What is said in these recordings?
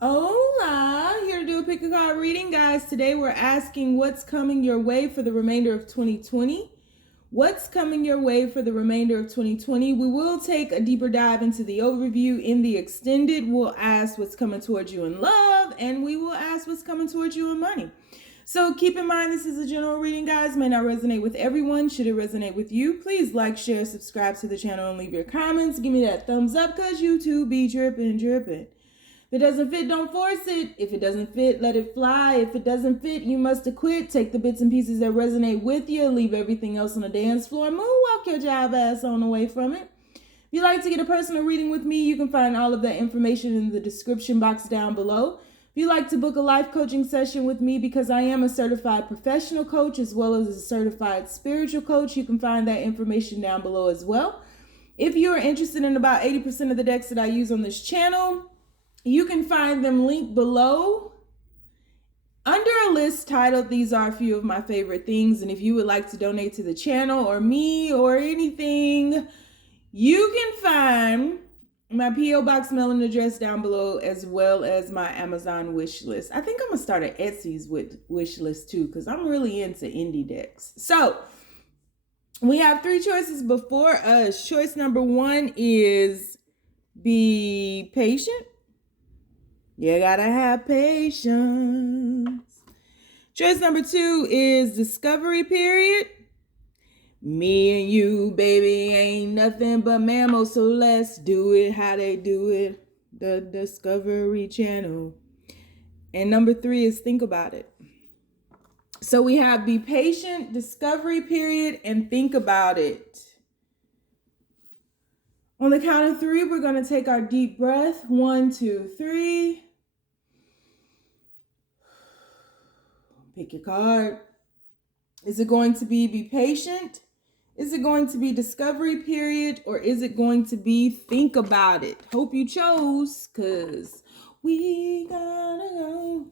Hola, here to do a pick a card reading, guys. Today we're asking what's coming your way for the remainder of 2020. What's coming your way for the remainder of 2020? We will take a deeper dive into the overview. In the extended, we'll ask what's coming towards you in love, and we will ask what's coming towards you in money. So keep in mind, this is a general reading, guys. May not resonate with everyone. Should it resonate with you, please like, share, subscribe to the channel, and leave your comments. Give me that thumbs up, because YouTube be dripping. If it doesn't fit, don't force it. If it doesn't fit, let it fly. If it doesn't fit, you must acquit. Take the bits and pieces that resonate with you. Leave everything else on the dance floor. Moonwalk your jive ass on away from it. If you'd like to get a personal reading with me, you can find all of that information in the description box down below. If you'd like to book a life coaching session with me, because I am a certified professional coach as well as a certified spiritual coach, you can find that information down below as well. If you are interested in about 80% of the decks that I use on this channel, you can find them linked below under a list titled "These Are a Few of My Favorite Things." And if you would like to donate to the channel or me or anything, you can find my P.O. Box mailing address down below, as well as my Amazon wish list. I think I'm going to start an Etsy's wish list too, because I'm really into indie decks. So we have three choices before us. Choice number one is be patient. You gotta have patience. Choice number two is discovery period. Me and you, baby, ain't nothing but mammals, so let's do it how they do it. The Discovery Channel. And number three is think about it. So we have be patient, discovery period, and think about it. On the count of three, we're going to take our deep breath. 1, 2, 3. Pick your card. Is it going to be patient? Is it going to be discovery period? Or is it going to be think about it? Hope you chose, because we gotta go.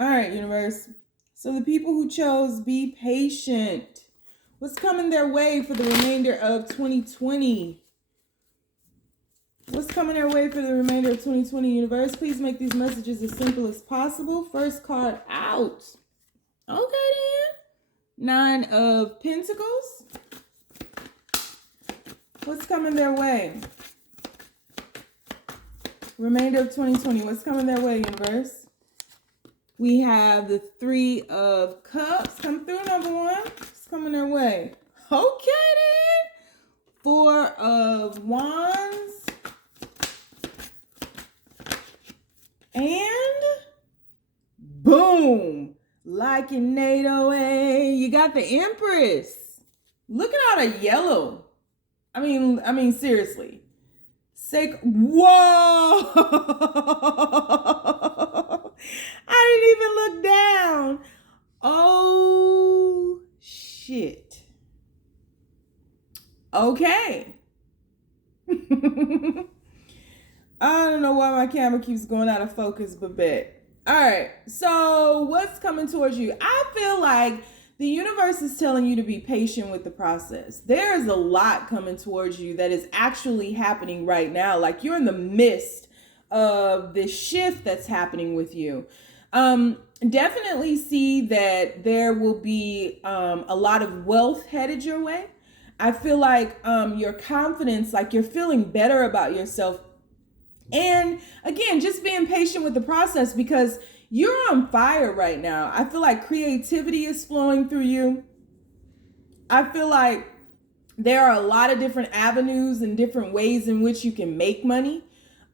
All right, universe. So the people who chose be patient. What's coming their way for the remainder of 2020? What's coming their way for the remainder of 2020, universe? Please make these messages as simple as possible. First card out. Okay, then. 9 of Pentacles. What's coming their way? Remainder of 2020. What's coming their way, universe? We have the 3 of Cups. Come through, number one. What's coming their way? Okay, then. 4 of Wands. And boom. Like in NATO, you got the Empress. Look at all the yellow. I mean, seriously. Whoa! I didn't even look down. Oh, shit. Okay. I don't know why my camera keeps going out of focus, but bet. All right, so what's coming towards you? I feel like the universe is telling you to be patient with the process. There is a lot coming towards you that is actually happening right now. Like you're in the midst of this shift that's happening with you. Definitely see that there will be a lot of wealth headed your way. I feel like your confidence, like you're feeling better about yourself. And again, just being patient with the process, because you're on fire right now. I feel like creativity is flowing through you. I feel like there are a lot of different avenues and different ways in which you can make money.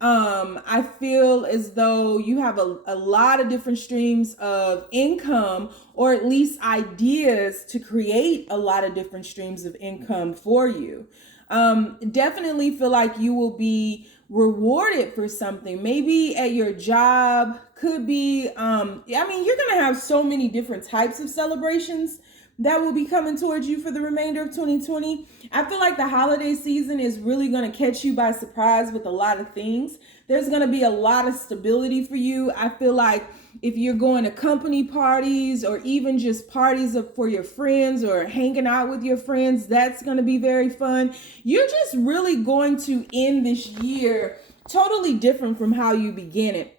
I feel as though you have a lot of different streams of income, or at least ideas to create a lot of different streams of income for you. Definitely feel like you will be rewarded for something, maybe at your job, could be, you're going to have so many different types of celebrations that will be coming towards you for the remainder of 2020. I feel like the holiday season is really going to catch you by surprise with a lot of things. There's going to be a lot of stability for you. I feel like if you're going to company parties or even just parties for your friends or hanging out with your friends, that's going to be very fun. You're just really going to end this year totally different from how you began it.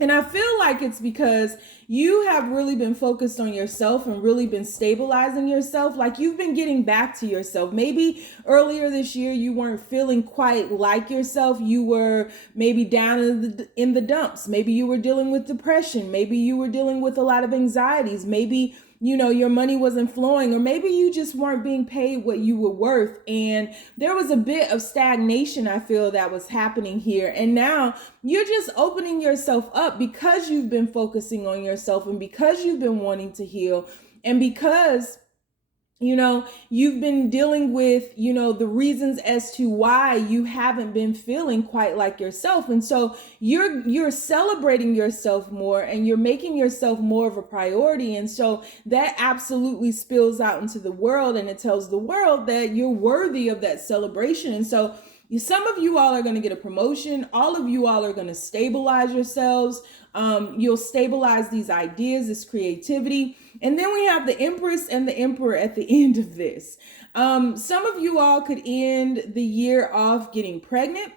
And I feel like it's because you have really been focused on yourself and really been stabilizing yourself. Like you've been getting back to yourself. Maybe earlier this year, you weren't feeling quite like yourself. You were maybe down in the dumps. Maybe you were dealing with depression. Maybe you were dealing with a lot of anxieties. Maybe your money wasn't flowing, or maybe you just weren't being paid what you were worth. And there was a bit of stagnation, I feel, that was happening here. And now you're just opening yourself up because you've been focusing on yourself and because you've been wanting to heal and because you've been dealing with, the reasons as to why you haven't been feeling quite like yourself. And so you're celebrating yourself more and you're making yourself more of a priority. And so that absolutely spills out into the world, and it tells the world that you're worthy of that celebration. And so some of you all are going to get a promotion. All of you all are going to stabilize yourselves. You'll stabilize these ideas, this creativity. And then we have the Empress and the Emperor at the end of this. Some of you all could end the year off getting pregnant.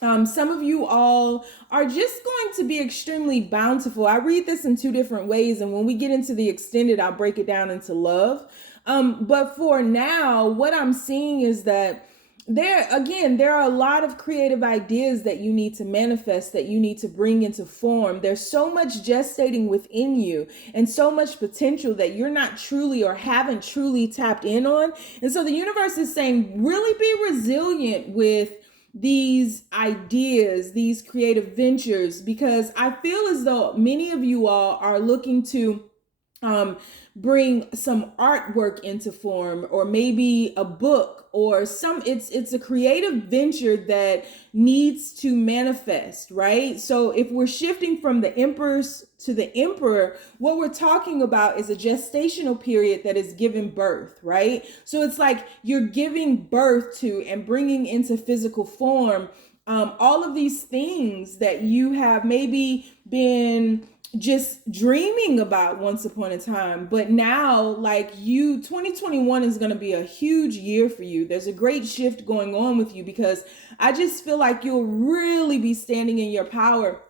Some of you all are just going to be extremely bountiful. I read this in two different ways. And when we get into the extended, I'll break it down into love. But for now, what I'm seeing is that there are a lot of creative ideas that you need to manifest, that you need to bring into form. There's so much gestating within you and so much potential that you're not truly or haven't truly tapped in on. And so the universe is saying, really be resilient with these ideas, these creative ventures, because I feel as though many of you all are looking to bring some artwork into form, or maybe a book, or it's a creative venture that needs to manifest, right? So if we're shifting from the Empress to the Emperor, what we're talking about is a gestational period that is giving birth, right? So it's like you're giving birth to and bringing into physical form all of these things that you have maybe been just dreaming about once upon a time. But now, 2021 is going to be a huge year for you. There's a great shift going on with you, because I just feel like you'll really be standing in your power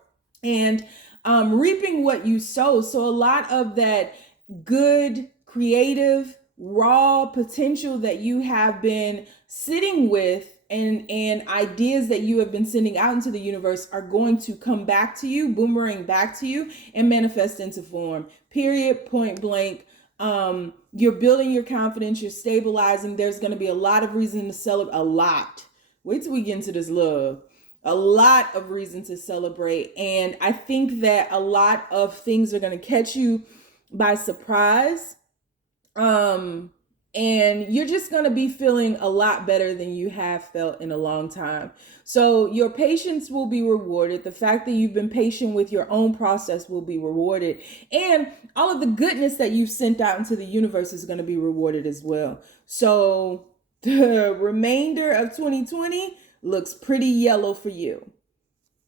and reaping what you sow. So a lot of that good, creative, raw potential that you have been sitting with and ideas that you have been sending out into the universe are going to come back to you, boomerang back to you, and manifest into form. Period. Point blank. You're building your confidence. You're stabilizing. There's going to be a lot of reason to celebrate. A lot. Wait till we get into this love. A lot of reason to celebrate. And I think that a lot of things are going to catch you by surprise. And you're just going to be feeling a lot better than you have felt in a long time. So your patience will be rewarded. The fact that you've been patient with your own process will be rewarded. And all of the goodness that you've sent out into the universe is going to be rewarded as well. So the remainder of 2020 looks pretty yellow for you.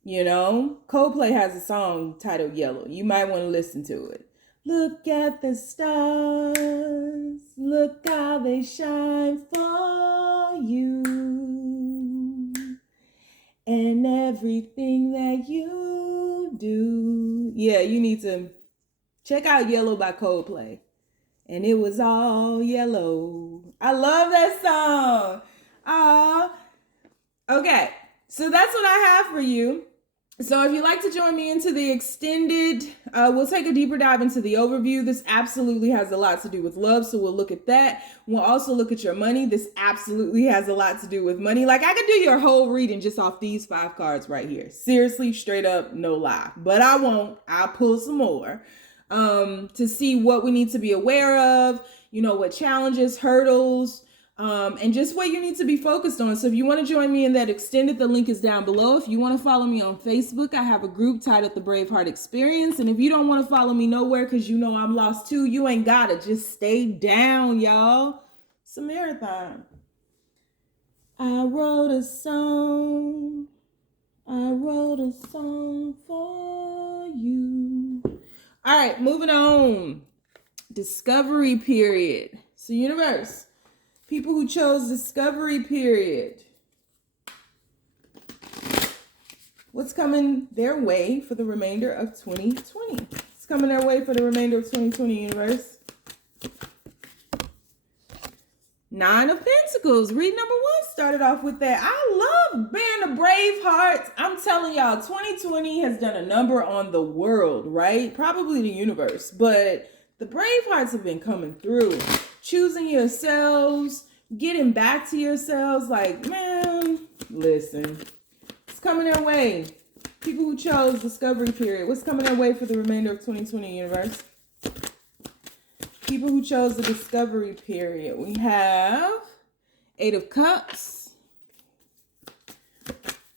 Coldplay has a song titled Yellow. You might want to listen to it. Look at the stars, look how they shine for you, and everything that you do. Yeah, you need to check out Yellow by Coldplay. And it was all yellow. I love that song. Okay, so that's what I have for you. So if you'd like to join me into the extended, we'll take a deeper dive into the overview. This absolutely has a lot to do with love, so we'll look at that. We'll also look at your money. This absolutely has a lot to do with money. I could do your whole reading just off these 5 cards right here. Seriously, straight up, no lie. But I won't. I'll pull some more to see what we need to be aware of, what challenges, hurdles, and just what you need to be focused on. So if you want to join me in that extended, the link is down below. If you want to follow me on Facebook, I have a group titled Thebraveheartexperience. And if you don't want to follow me nowhere because I'm lost too, you ain't got to. Just stay down, y'all. It's a marathon. I wrote a song for you. All right, moving on. Discovery period. So universe, people who chose discovery period. What's coming their way for the remainder of 2020? What's coming their way for the remainder of 2020, universe? Nine of Pentacles. Read number one started off with that. I love being a Braveheart. I'm telling y'all, 2020 has done a number on the world, right? Probably the universe, but the Bravehearts have been coming through. Choosing yourselves, getting back to yourselves. Like, man, listen. It's coming their way. People who chose discovery period. What's coming their way for the remainder of 2020, universe? People who chose the discovery period. We have Eight of Cups.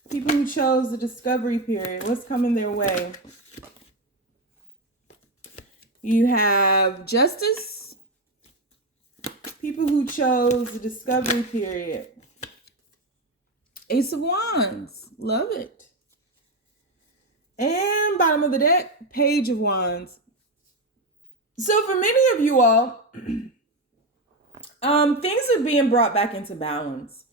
People who chose the discovery period. What's coming their way? You have Justice. People who chose the discovery period. Ace of Wands. Love it. And bottom of the deck, Page of Wands. So for many of you all, things are being brought back into balance.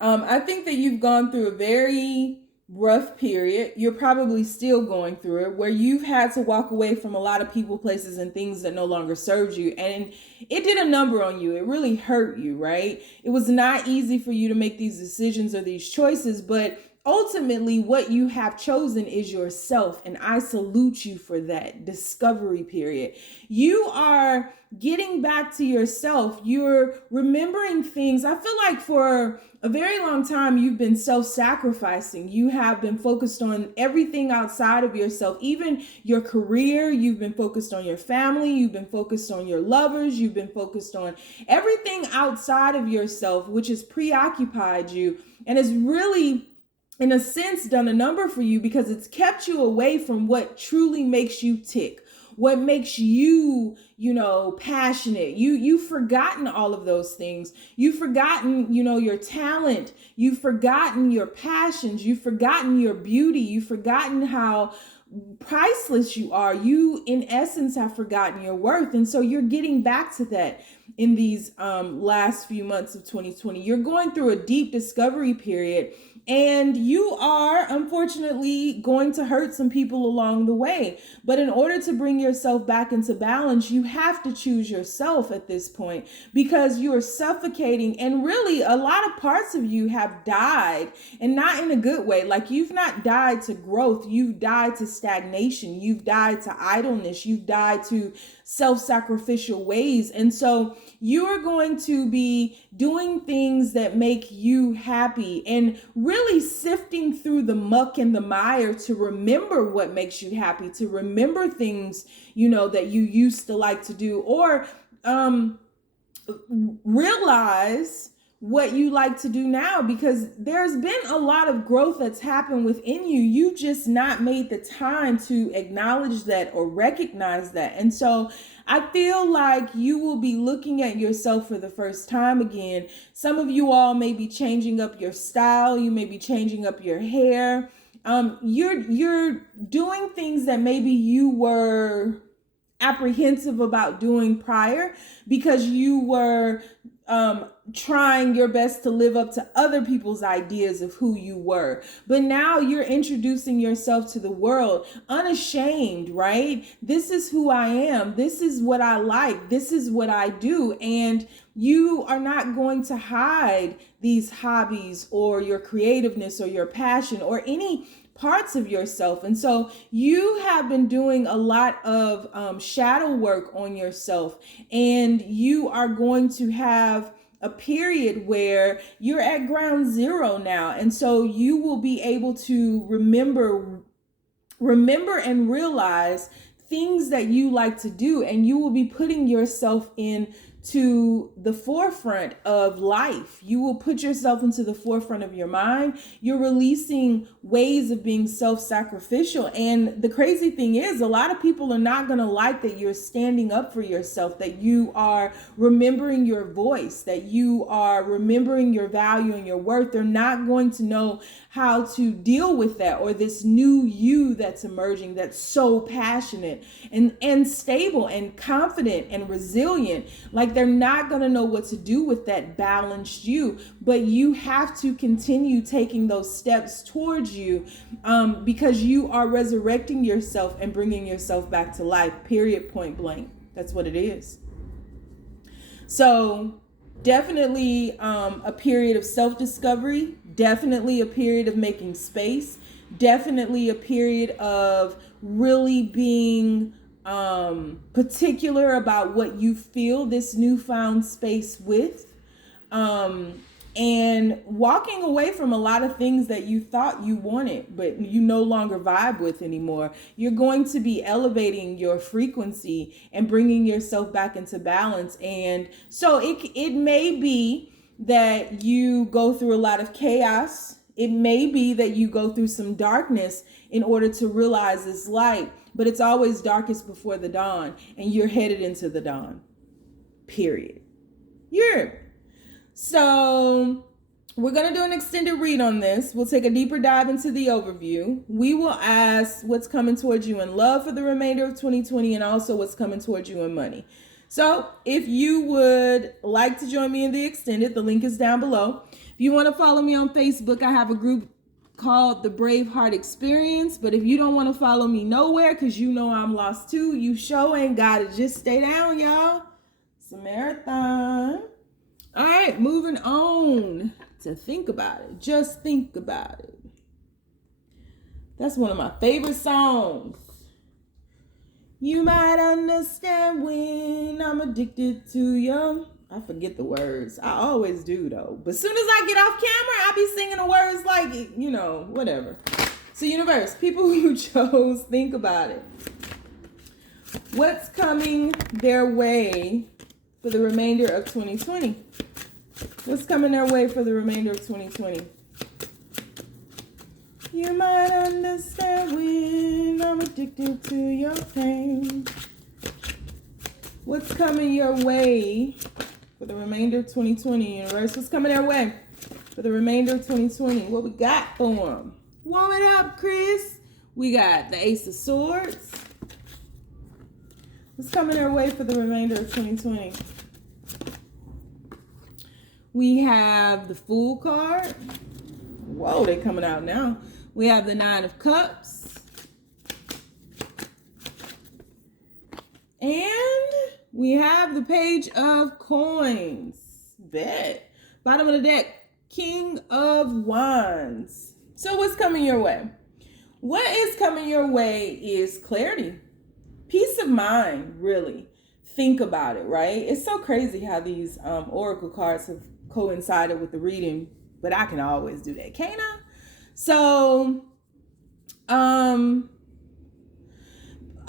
I think that you've gone through a very rough period. You're probably still going through it, where you've had to walk away from a lot of people, places, and things that no longer served you. And it did a number on you. It really hurt you, right? It was not easy for you to make these decisions or these choices, but ultimately what you have chosen is yourself. And I salute you for that discovery period. You are getting back to yourself. You're remembering things. I feel like for a very long time, you've been self-sacrificing. You have been focused on everything outside of yourself, even your career. You've been focused on your family. You've been focused on your lovers. You've been focused on everything outside of yourself, which has preoccupied you and has really, in a sense, done a number for you, because it's kept you away from what truly makes you tick, what makes you, passionate. You've forgotten all of those things. You've forgotten, your talent. You've forgotten your passions. You've forgotten your beauty. You've forgotten how priceless you are. You, in essence, have forgotten your worth. And so you're getting back to that in these last few months of 2020. You're going through a deep discovery period, and you are unfortunately going to hurt some people along the way. But in order to bring yourself back into balance, you have to choose yourself at this point, because you are suffocating. And really, a lot of parts of you have died, and not in a good way. Like, you've not died to growth. You've died to stagnation. You've died to idleness. You've died to self-sacrificial ways. And so you are going to be doing things that make you happy, and really sifting through the muck and the mire to remember what makes you happy, to remember things, that you used to like to do, or realize what you like to do now, because there's been a lot of growth that's happened within you. You just not made the time to acknowledge that or recognize that. And so I feel like you will be looking at yourself for the first time again. Some of you all may be changing up your style. You may be changing up your hair. You're doing things that maybe you were apprehensive about doing prior, because you were trying your best to live up to other people's ideas of who you were. But now you're introducing yourself to the world unashamed, right? This is who I am. This is what I like. This is what I do. And you are not going to hide these hobbies or your creativeness or your passion or any parts of yourself. And so you have been doing a lot of shadow work on yourself, and you are going to have a period where you're at ground zero now. And so you will be able to remember and realize things that you like to do, and you will be putting yourself into the forefront of life. You will put yourself into the forefront of your mind. You're releasing ways of being self-sacrificial. And the crazy thing is, a lot of people are not going to like that you're standing up for yourself, that you are remembering your voice, that you are remembering your value and your worth. They're not going to know how to deal with that, or this new you that's emerging, that's so passionate and stable and confident and resilient. Like, Like they're not going to know what to do with that balanced you, but you have to continue taking those steps towards you, because you are resurrecting yourself and bringing yourself back to life, period, point blank. That's what it is. So definitely a period of self-discovery, definitely a period of making space, definitely a period of really being particular about what you fill this newfound space with, and walking away from a lot of things that you thought you wanted but you no longer vibe with anymore. You're going to be elevating your frequency and bringing yourself back into balance. And so it may be that you go through a lot of chaos. It may be that you go through some darkness in order to realize this light, but it's always darkest before the dawn, and you're headed into the dawn, period. So we're going to do an extended read on this. We'll take a deeper dive into the overview. We will ask what's coming towards you in love for the remainder of 2020, and also what's coming towards you in money. So if you would like to join me in the extended, the link is down below. If you want to follow me on Facebook, I have a group called the Braveheart Experience. But if you don't want to follow me nowhere because you know I'm lost too, you sure ain't got it. Just stay down, y'all. It's a marathon. All right, moving on to think about it. Just think about it. That's one of my favorite songs. You might understand when I'm addicted to you. I forget the words. I always do though. But as soon as I get off camera, I be singing the words like, you know, whatever. So universe, people who chose, think about it. What's coming their way for the remainder of 2020? What's coming their way for the remainder of 2020? You might understand when I'm addicted to your pain. What's coming your way for the remainder of 2020, universe? What's coming their way for the remainder of 2020? What we got for them? Warm it up, Chris. We got the Ace of Swords. What's coming their way for the remainder of 2020? We have the Fool card. Whoa, they're coming out now. We have the Nine of Cups. And we have the Page of Coins. Bet. Bottom of the deck, King of Wands. So what's coming your way? What is coming your way is clarity. Peace of mind, really. Think about it, right? It's so crazy how these oracle cards have coincided with the reading, but I can always do that, can't I? So, a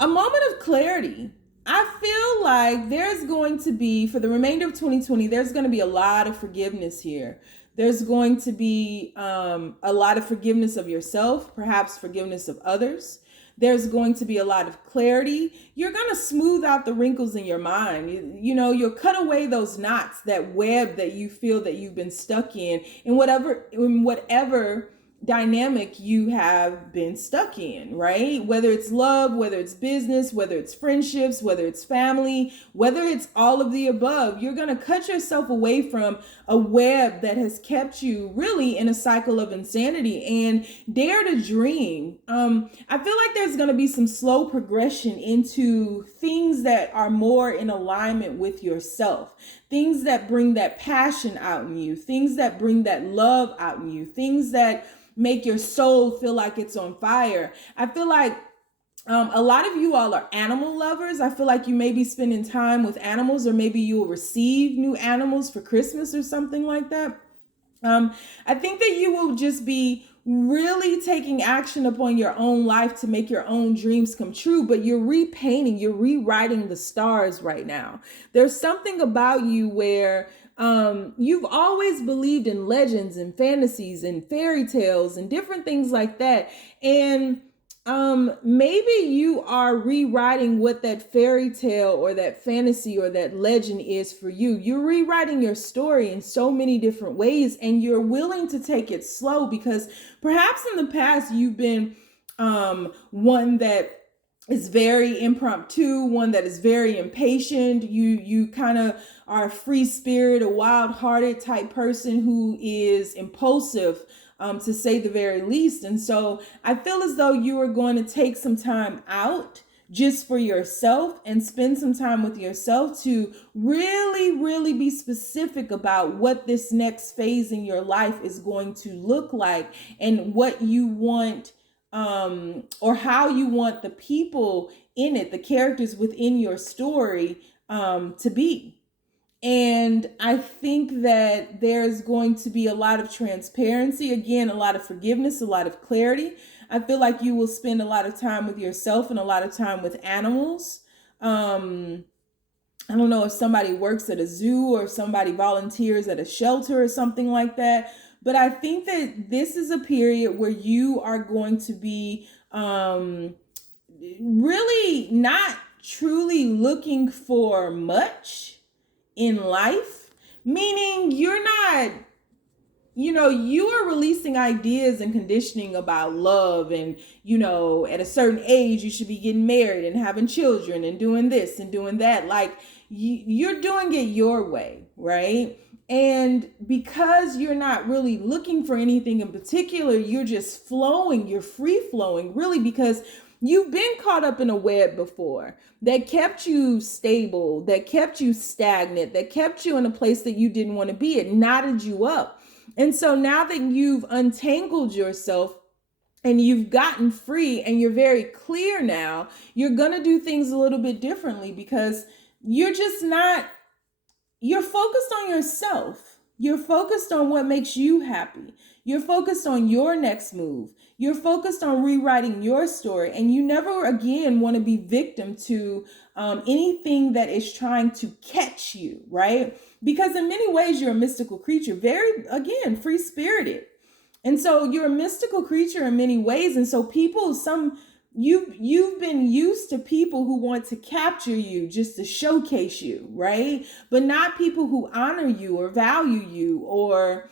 moment of clarity. I feel like there's going to be, for the remainder of 2020, there's going to be a lot of forgiveness here. There's going to be a lot of forgiveness of yourself, perhaps forgiveness of others. There's going to be a lot of clarity. You're going to smooth out the wrinkles in your mind. You know, you'll cut away those knots, that web that you feel that you've been stuck in whatever dynamic you have been stuck in, right? Whether it's love, whether it's business, whether it's friendships, whether it's family, whether it's all of the above, you're going to cut yourself away from a web that has kept you really in a cycle of insanity, and dare to dream. I feel like there's going to be some slow progression into things that are more in alignment with yourself, things that bring that passion out in you, things that bring that love out in you, things that make your soul feel like it's on fire. I feel like a lot of you all are animal lovers. I feel like you may be spending time with animals, or maybe you will receive new animals for Christmas or something like that. I think that you will just be really taking action upon your own life to make your own dreams come true, but you're repainting, you're rewriting the stars right now. There's something about you where you've always believed in legends and fantasies and fairy tales and different things like that. And maybe you are rewriting what that fairy tale or that fantasy or that legend is for you. You're rewriting your story in so many different ways, and you're willing to take it slow because perhaps in the past you've been one that is very impromptu, one that is very impatient. You kind of are a free spirit, a wild-hearted type person who is impulsive, to say the very least. And so I feel as though you are going to take some time out just for yourself and spend some time with yourself to really be specific about what this next phase in your life is going to look like, and what you want, or how you want the people in it, the characters within your story, to be. And I think that there's going to be a lot of transparency, again, a lot of forgiveness, a lot of clarity. I feel like you will spend a lot of time with yourself and a lot of time with animals. I don't know if somebody works at a zoo or if somebody volunteers at a shelter or something like that. But I think that this is a period where you are going to be really not truly looking for much in life, meaning you're not, you are releasing ideas and conditioning about love, and at a certain age you should be getting married and having children and doing this and doing that. Like, you're doing it your way, right? And because you're not really looking for anything in particular, you're just flowing, you're free flowing, really, because you've been caught up in a web before that kept you stable, that kept you stagnant, that kept you in a place that you didn't want to be. It knotted you up. And so now that you've untangled yourself and you've gotten free and you're very clear now, you're going to do things a little bit differently, because you're just not, you're focused on yourself. You're focused on what makes you happy. You're focused on your next move. You're focused on rewriting your story. And you never again want to be victim to anything that is trying to catch you, right? Because in many ways, you're a mystical creature, very, again, free-spirited. And so you're a mystical creature in many ways. And so you've been used to people who want to capture you just to showcase you, right? But not people who honor you or value you or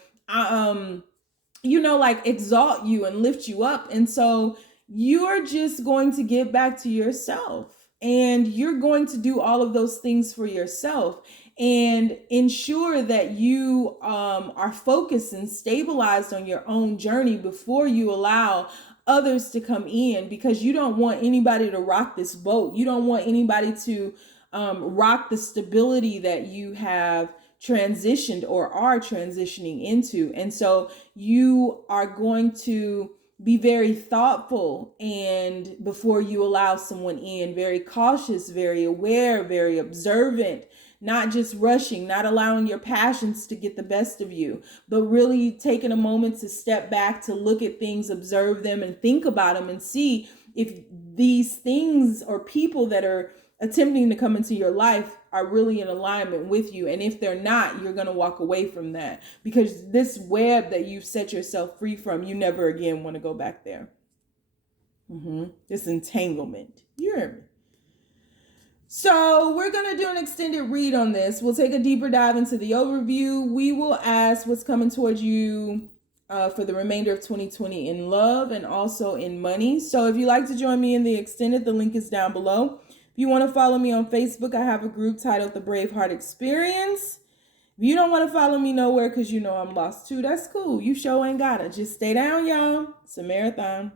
like exalt you and lift you up. And so you're just going to get back to yourself, and you're going to do all of those things for yourself and ensure that you are focused and stabilized on your own journey before you allow others to come in, because you don't want anybody to rock this boat. You don't want anybody to rock the stability that you have transitioned or are transitioning into. And so you are going to be very thoughtful, and before you allow someone in, very cautious, very aware, very observant, not just rushing, not allowing your passions to get the best of you, but really taking a moment to step back, to look at things, observe them, and think about them, and see if these things or people that are attempting to come into your life are really in alignment with you. And if they're not, you're going to walk away from that, because this web that you've set yourself free from, you never again want to go back there. This entanglement. You hear me? So we're going to do an extended read on this. We'll take a deeper dive into the overview. We will ask what's coming towards you for the remainder of 2020 in love and also in money. So if you'd like to join me in the extended, the link is down below. If you want to follow me on Facebook, I have a group titled The Braveheart Experience. If you don't want to follow me nowhere because I'm lost too, that's cool. You sure ain't gotta. Just stay down, y'all. It's a marathon.